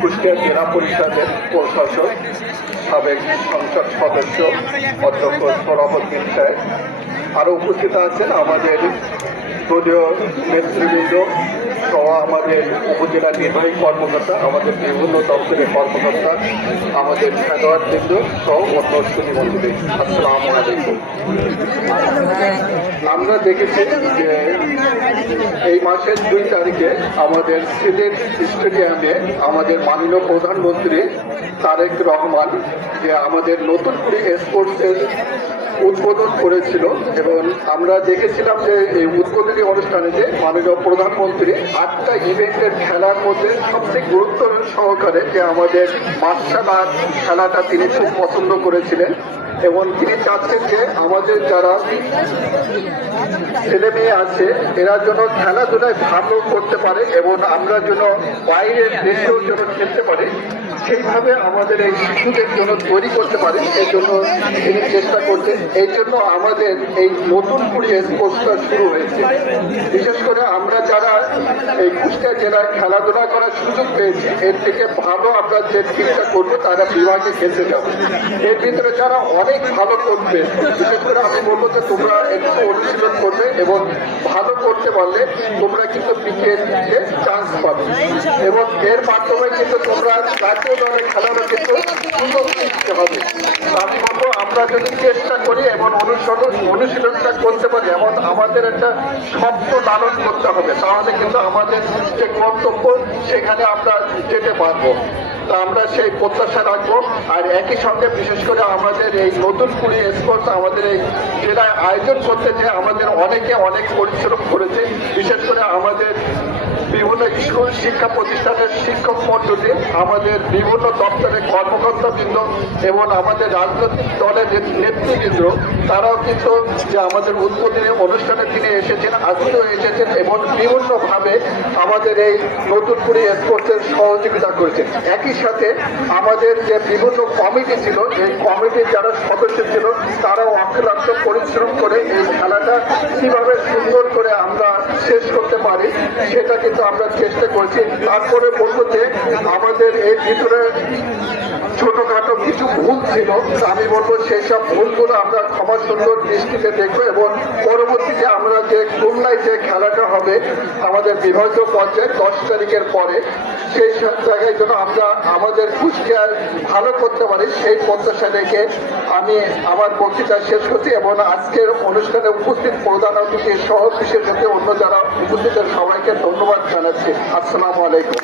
কুষ্টিয়া জেলা পরিষদের প্রশাসক, সাবেক সংসদ সদস্য অধ্যক্ষ সরফুদ্দিন সাহেব, আরও উপস্থিত আছেন আমাদের দলীয় নেতৃবৃন্দ সহ আমাদের উপজেলা নির্বাহী কর্মকর্তা, আমাদের বিভিন্ন দপ্তরের কর্মকর্তা, আমাদের খেলোয়াড়বৃন্দ সহ অন্য সুধীমন্ত্রী। আসসালামু আলাইকুম। আমরা দেখেছি যে এই মাসের 2 তারিখে আমাদের সিলেট স্টেডিয়ামে আমাদের মাননীয় প্রধানমন্ত্রী তারেক রহমান যে আমাদের নতুন করে স্পোর্টসের উদ্বোধন করেছিল, এবং আমরা দেখেছিলাম যে এই উদ্বোধনী অনুষ্ঠানে যে মাননীয় প্রধানমন্ত্রী 8টা ইভেন্টের খেলার মধ্যে সবচেয়ে গুরুত্ব সহকারে যে আমাদের মার্শাল আর্ট খেলাটা তিনি খুব পছন্দ করেছিলেন, এবং তিনি চাচ্ছেন যে আমাদের যারা ছেলে মেয়ে আছে এরা যেন খেলাধুলায় ভালো করতে পারে এবং আমরা যেন বাইরের দেশেও যেন খেলতে পারে, সেইভাবে আমাদের এই শিশুদের জন্য তৈরি করতে পারে, এই জন্য তিনি চেষ্টা করছেন। এই জন্য আমাদের এই নতুন করে স্পোর্টসটা শুরু হয়েছে। বিশেষ করে আমরা যারা এই কুষ্টিয়া জেলায় খেলাধুলা করার সুযোগ পেয়েছি, এর থেকে ভালো আমরা যে চিন্তা করবো তারা বিভাগে খেলতে যাবো। এর ভিতরে যারা অনেক ভালো করবে, বিশেষ করে আমি বলবো যে তোমরা একটু অনুশীলন করবে এবং ভালো করতে পারলে তোমরা কিন্তু ক্রিকেটে চান্স পাবে, এবং এর মাধ্যমে কিন্তু তোমরা জাতীয় দলে খেলারও কিন্তু সুযোগ দিতে হবে। আমি বলবো আমরা যদি চেষ্টা করি এবং অনুশীলনটা করতে পারি এবং আমাদের একটা স্বপ্ন লালন করতে হবে, তাহলে কিন্তু আমাদের যে কর্তব্য সেখানে আমরা যেতে পারবো। তা আমরা সেই প্রত্যাশা রাখবো। আর একই সঙ্গে বিশেষ করে আমাদের এই নতুন কুড়ি স্পোর্টস আমাদের এই জেলায় আয়োজন করতে যে আমাদের অনেকে অনেক পরিশ্রম করেছে, বিশেষ করে আমাদের বিভিন্ন স্কুল শিক্ষা প্রতিষ্ঠানের শিক্ষক মণ্ডলী, আমাদের বিভিন্ন দপ্তরের কর্মকর্তাবৃন্দ এবং আমাদের রাজনৈতিক দলের নেতৃবৃন্দ, তারাও কিন্তু যে আমাদের উদ্বোধনী অনুষ্ঠানে তিনি এসেছেন, আজকেও এসেছেন এবং বিভিন্নভাবে আমাদের এই নতুন করে স্পোর্টসের সহযোগিতা করেছেন। একই সাথে আমাদের যে বিভিন্ন কমিটি ছিল, এই কমিটির যারা সদস্য ছিল তারাও অক্লান্ত পরিশ্রম করে এই খেলাটা কিভাবে সুন্দর করে আমরা শেষ করতে পারি সেটা কিন্তু আমরা চেষ্টা করছি। তারপরে বলবো যে আমাদের এর ভিতরে ছোটখাটো কিছু ভুল ছিল, আমি বলবো সেই সব ভুলগুলো আমরা ক্ষমা সুন্দর দৃষ্টিতে দেখবো, এবং পরবর্তীতে আমরা যে খুলনায় যে খেলাটা হবে আমাদের বিভাগীয় পর্যায়ে 10 তারিখের পরে, সেই সব জায়গায় যেন আমরা আমাদের কুষ্টিয়ায় ভালো করতে পারি সেই প্রত্যাশা রেখে আমি আমার বক্তৃতা শেষ করছি, এবং আজকের অনুষ্ঠানে উপস্থিত প্রধান অতিথি সহ বিশেষ অন্য যারা উপস্থিত সবাইকে ধন্যবাদ জানাচ্ছি। আসসালামু আলাইকুম।